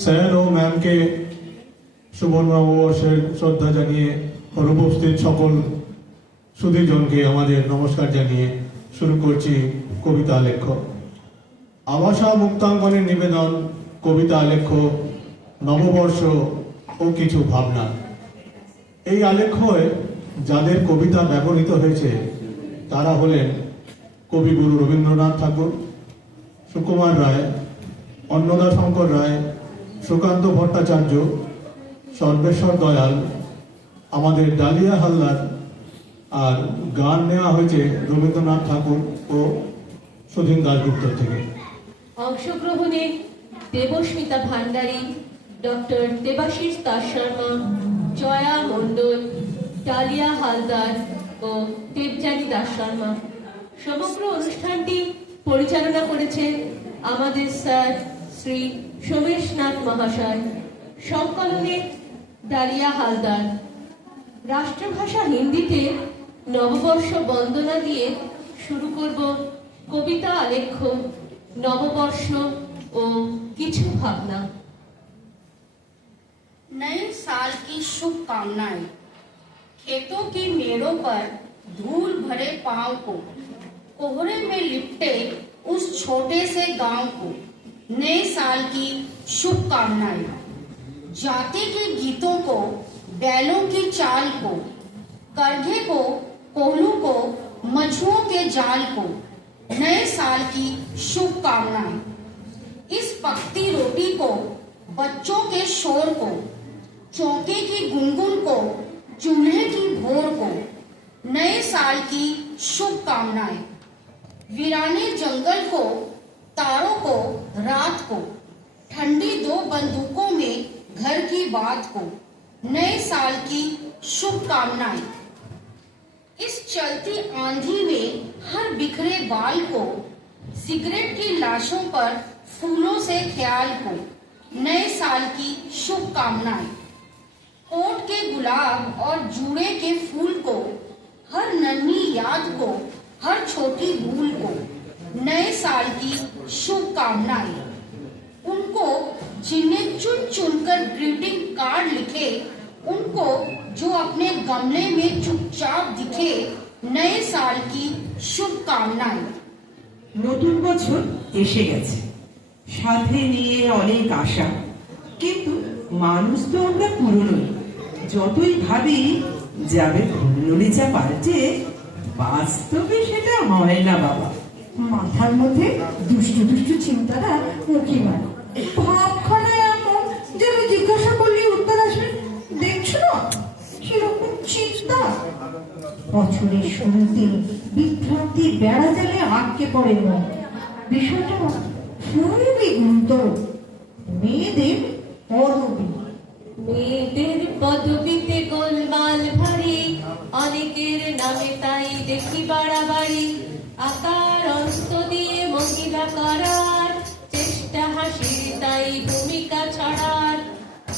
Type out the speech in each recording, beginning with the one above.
Sir ও ম্যামকে সুবর্ণ নববর্ষের শ্রদ্ধা জানিয়ে অনুপস্থিত সকল সুধীজনকে আমাদের নমস্কার জানিয়ে শুরু করছি কবিতা আলেখ্য। আবাসা মুক্তাঙ্গনের নিবেদন কবিতা আলেখ্য নববর্ষ ও কিছু ভাবনা। এই আলেখ্যে যাদের কবিতা ব্যবহৃত হয়েছে তারা হলেন কবিগুরু রবীন্দ্রনাথ ঠাকুর, সুকুমার রায়, অন্নদাশঙ্কর রায়, সুকান্ত ভট্টাচার্য, সর্বেশ্বর দয়াল, আমাদের ডালিয়া হালদার, আর গান নেওয়া হয়েছে রবীন্দ্রনাথ ঠাকুর ও সুধীন দাশগুপ্ত থেকে। অংশগ্রহণে দেবস্মিতা ভান্ডারী, ডক্টর দেবাশিস দাস শর্মা, জয়া মণ্ডল, ডালিয়া হালদার ও দেবযানী দাস শর্মা। সমগ্র অনুষ্ঠানটি পরিচালনা করেছেন আমাদের স্যার শ্রী সোমেশনাথ মহাশয়। সংকলনে ডালিয়া হালদার। রাষ্ট্রভাষা হিন্দিতে নববর্ষ বন্দনা দিয়ে শুরু করব কবিতা আলেখ্য নববর্ষ ও কিছু ভাবনা। नए साल की शुभकामनाएं। खेतों की मेड़ों पर धूल भरे पांव को, कोहरे में लिपटे उस छोटे से गांव को नए साल की शुभकामनाएं। जाति के गीतों को, बैलों की चाल को, करघे को, कोहलू को, मछुओं के जाल को नए साल की शुभकामनाएं। इस पकती रोटी को, बच्चों के शोर को, चौके की गुनगुन को, चूल्हे की भोर को नए साल की शुभकामनाएं। वीराने जंगल को, तारों को, रात को, ठंडी दो बंदूकों में घर की बात को नए साल की शुभकामनाएं। इस चलती आंधी में हर बिखरे बाल को, सिगरेट की लाशों पर फूलों से ख्याल को नए साल की शुभकामनाएं। कोट के गुलाब और जूड़े के फूल को, हर नन्ही याद को, हर छोटी भूल को नए साल की शुभकामनाएं। उनको जिन्हें चुन चुनकर ग्रीटिंग कार्ड लिखे, उनको जो अपने गमले में चुपचाप दिखे नए साल की शुभकामनाएं। নতুন বছর এসে গেছে, সাথে নিয়ে অনেক আশা, কিন্তু মানুষ তো আমরা পুরনোই। যতই ভাবি যাবে ঘূর্ণিঝড় পাল্টে, বাস্তবে সেটা হয় না বাবা। মাথার মধ্যে দুষ্টু দুষ্টু চিন্তাটা উঁকি মারে। ভাবখানা এমন যেন জিজ্ঞাসা করলে উত্তর আসবে, দেখছো না সেরকম চিন্তা। বছরের শুরুতে বিভ্রান্তি বেড়া জালে আটকে পড়ে মন। বিষয়টা খুবই গুরুতর। মেয়েদের পদবী, মেয়েদের পদবিতে গোলমাল ভারী, অনেকের নামে তাই দেখি বাড়াবাড়ি। আকার অন্ত দিয়ে মহিলা করার চেষ্টা, হাসির তাই ভূমিকা ছড়ার।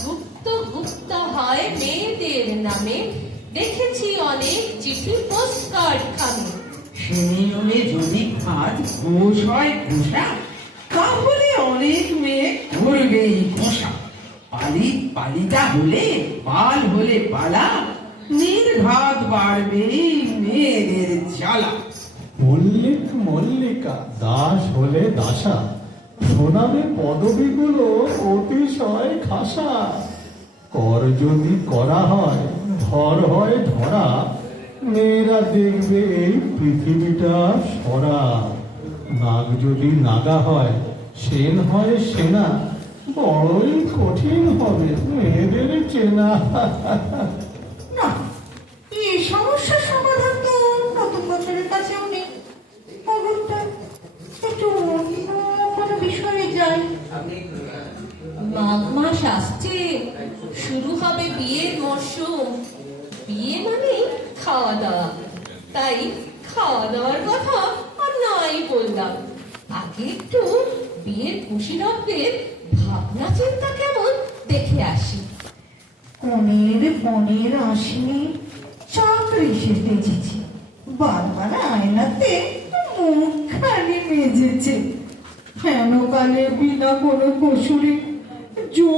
গুপ্ত গুপ্ত হয় মেয়েদের নামে, দেখেছি অনেক চিঠি পোস্টকার্ড খামে। সে নিয়মে যদি আজ ঘোষ হয় ঘোষা, তাহলে অনেক মেয়ে করবেই ঘোষা। পালিতা হলে, পাল হলে পালা, নির্ঘাত বাড়বে মেয়েদের জ্বালা। মল্লিক মল্লিকা, দাস হলে দাসা, শোনাবে পদবীগুলো অতিশয় খাসা। কর যদি করা হয়, ধর হয় ধরা, মেয়েরা দেখবে এই পৃথিবীটা সরা। নাগ যদি নাগা হয়, সেন হয় সেনা, বড়ই কঠিন হবে মেয়েদের চেনা। না এই সমস্যার সমাধান তো নতুন বছরের কাছেও নেই। খবরটা একটু অন্য কোনো বিষয়ে যাই। মাঘ মাস আসছে, শুরু হবে বিয়ের মরশুম। বিয়ে মানে খাওয়া দাওয়া, তাই খাওয়া দাওয়ার কথা আর নাই বললাম। আগে একটু বিয়ের কুশীলবদের ভাবনা চিন্তা কেমন দেখে আসি। কনের বনের আসেনি, চাকরি সেজেছি, বারবার আয়নাতে মুখখানি মেজেছে। হেন কালে বিনা কোনো কসুরে জোর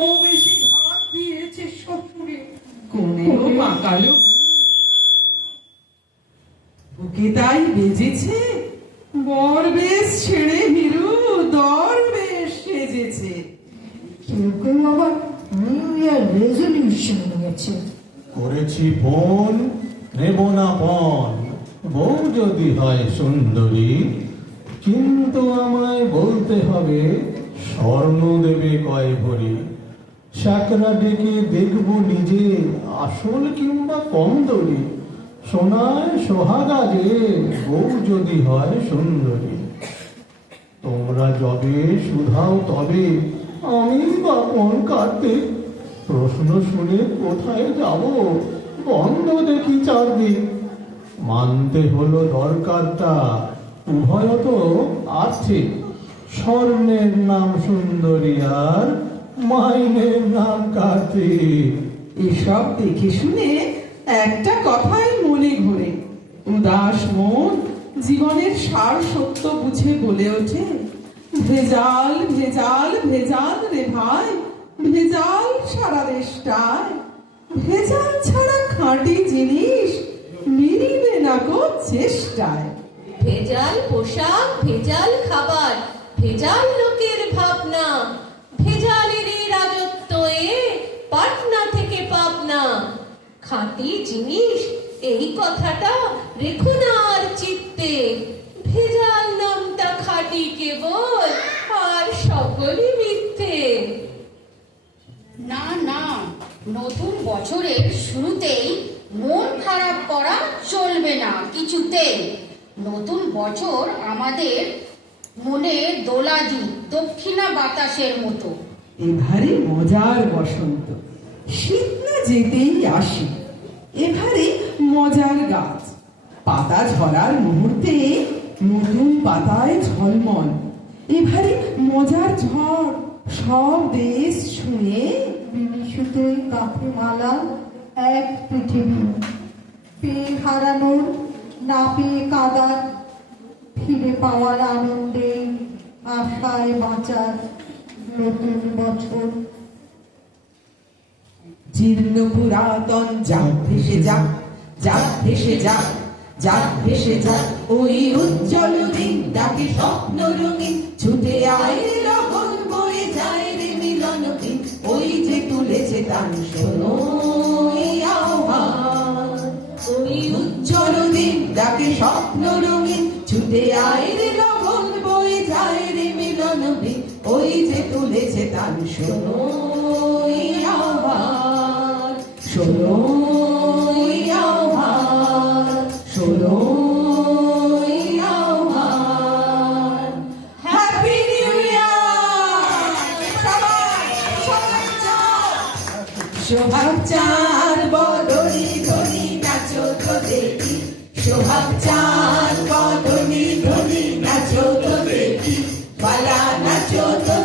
কালো বুকে তাই বেজেছে বর বেশ ছেড়ে হিরু দর বেশ সেজেছে। কেউ কেউ আবার নিউ ইয়ার রেজলিউশন নিয়েছে। করেছি ফোন, নেব না পণ, বউ যদি হয় সুন্দরী, কিন্তু আমায় বলতে হবে স্বর্ণ দেবে কয় ভরি। শাকরা ডেকে দেখব নিজে আসল কিংবা কম দরি, সোনায় সোহাগা যে বউ যদি হয় সুন্দরী। তোমরা যবে শুধাও তবে আমি বা কোন কার্তিক, প্রশ্ন শুনে কোথায় যাব বন্ধ দেখি চারদিক। মানতে হলো দরকারটা উভয় তো আর্থিক, স্বর্ণের নাম সুন্দরী আর মাইনের নাম কার্তিক। এসব দেখে শুনে একটা কথাই মনে ঘোরে, উদাস মন জীবনের সার সত্য বুঝে বলে ওঠে, ভেজাল ভেজাল ভেজাল রে ভাই, ভেজাল সারা দেশটায়, ভেজাল ছাড়া খাঁটি জিনিস মিলিবে না গো চেষ্টায়। ভেজাল পোশাক, ভেজাল খাবার, ভেজাল লোকের ভাবনা, ভেজালের রাজত্ব এ পাটনা থেকে পাবনা। খাঁটি জিনিস এই কথাটা রেখো না আর চিত্তে, ভেজাল নামটা খাঁটি কেবল আর সকলই মিথ্যে। না না, নতুন বছরের শুরুতেই মন খারাপ করা চলবে না কিছুতেই। নতুন বছর আমাদের মনে দোলা দি দক্ষিণা বাতাসের মতো। এবারে মজার বসন্ত, শীত না যেতেই আসে, এবারে মজার গাছ, পাতা ঝরার মুহূর্তে নতুন পাতায় ঝলমল, এবারে মজার ঝড় সব দেশ ছুঁয়ে। বিনিশুতে কাঁথে মালা এক পৃথিবী, পেয়ে হারানোর না পেয়ে কাদার, ফিরে পাওয়ার আনন্দে আশায় বাঁচার নতুন বছর। জীর্ণ পুরাতন যাক ভেসে যাক, যাক ভেসে যাক, যাক ভেসে যাক, ওই উজ্জ্বল দিন ডাকে স্বপ্ন রঙিন, ছুটে আয় রে লগন বয়ে যায় রে মিলন দিন, ওই যে তুলেছে তান শোনো এই আহ্বান। ওই উজ্জ্বল দিন ডাকে স্বপ্ন রঙিন, ছুটে আয় রে লগন বয়ে যায় রে মিলন দিন, ওই যে তুলেছে তান শোনো এই আহ্বান। শোনো এই আহ্বান, শোনো এই আহ্বান। হ্যাপি নিউ ইয়ার সবাই, সবাই চল। সোহাগ চাঁদ বদনি ধনি নাচো তো দেখি, সোহাগ চাঁদ বদনি ধনি নাচো তো দেখি, পালা নাচো তো